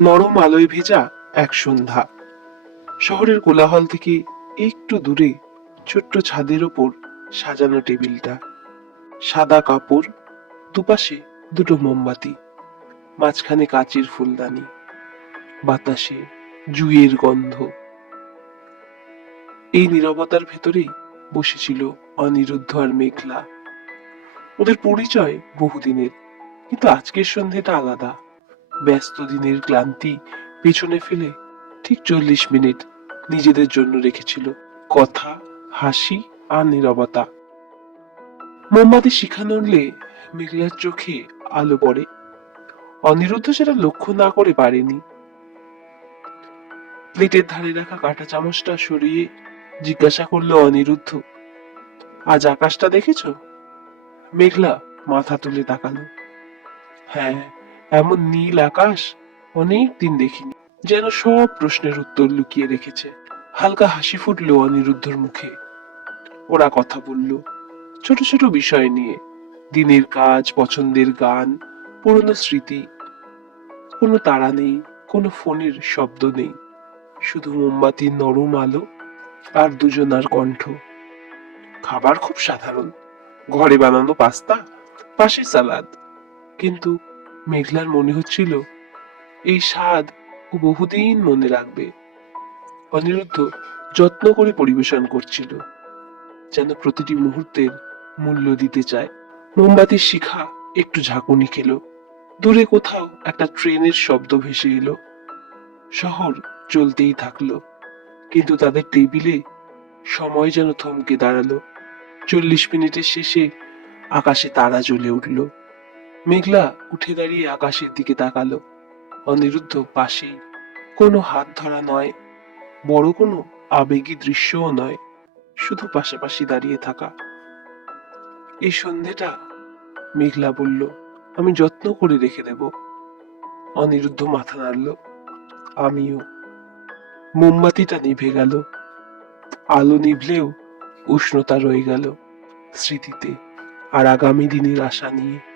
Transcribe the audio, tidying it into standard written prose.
নরম আলোয় ভেজা এক সন্ধ্যা। শহরের কোলাহল থেকে একটু দূরে ছোট্ট ছাদের ওপর সাজানো টেবিলটা, সাদা কাপড়, দুপাশে দুটো মোমবাতি, মাঝখানে কাচের ফুলদানি, বাতাসে জুঁইয়ের গন্ধ। এই নীরবতার ভেতরেই বসেছিল অনিরুদ্ধ আর মেঘলা। ওদের পরিচয় বহুদিনের, কিন্তু আজকের সন্ধেটা আলাদা। ব্যস্ত দিনের ক্লান্তি পেছনে ফেলে ঠিক 40 মিনিট নিজেদের জন্য রেখেছিল। কথা, হাসি আর নীরবতা। মোমবাতি শিখা নড়লে মেঘলার চোখে আলো পড়ে। অনিরুদ্ধ সেটা লক্ষ্য না করে পারেনি। প্লেটের ধারে রাখা কাঁটা চামচটা সরিয়ে জিজ্ঞাসা করলো অনিরুদ্ধ, আজ আকাশটা দেখেছো? মেঘলা মাথা তুলে তাকালো। হ্যাঁ, এমন নীল আকাশ অনেক দিন দেখিনি। যেন সব প্রশ্নের উত্তর লুকিয়ে রেখেছে। হালকা হাসি ফুটলো অনিরুদ্ধর মুখে। ওরা কথা বলল ছোট ছোট বিষয় নিয়ে, দিনের কাজ, পছন্দের গান, পুরনো স্মৃতি। কোনো তাড়া নেই, কোনো ফোনের শব্দ নেই, শুধু মোমবাতির নরম আলো আর দুজনার কণ্ঠ। খাবার খুব সাধারণ, ঘরে বানানো পাস্তা, পাশে সালাদ। কিন্তু মেঘলার মনে হচ্ছিল এই স্বাদ ও বহুদিন মনে রাখবে। অনিরুদ্ধ যত্ন করে পরিবেশন করছিল, যেন প্রতিটি মুহূর্তের মূল্য দিতে চায়। মোমবাতির শিখা একটু ঝাঁকুনি খেলো। দূরে কোথাও একটা ট্রেনের শব্দ ভেসে এলো। শহর চলতেই থাকলো, কিন্তু তাদের টেবিলে সময় যেন থমকে দাঁড়ালো। 40 মিনিটের শেষে আকাশে তারা জ্বলে উঠল। মেঘলা উঠে দাঁড়িয়ে আকাশের দিকে তাকালো। অনিরুদ্ধ পাশেই। কোনো হাত ধরা নয়, বড় কোনো আবেগী দৃশ্যও নয়, শুধু পাশাপাশি দাঁড়িয়ে থাকা। এই সন্ধেটা, মেঘলা বলল, আমি যত্ন করে রেখে দেব। অনিরুদ্ধ মাথা নাড়ল। আমিও। মোমবাতিটা নিভে গেল। আলো নিভলেও উষ্ণতা রয়ে গেল স্মৃতিতে আর আগামী দিনের আশা নিয়ে।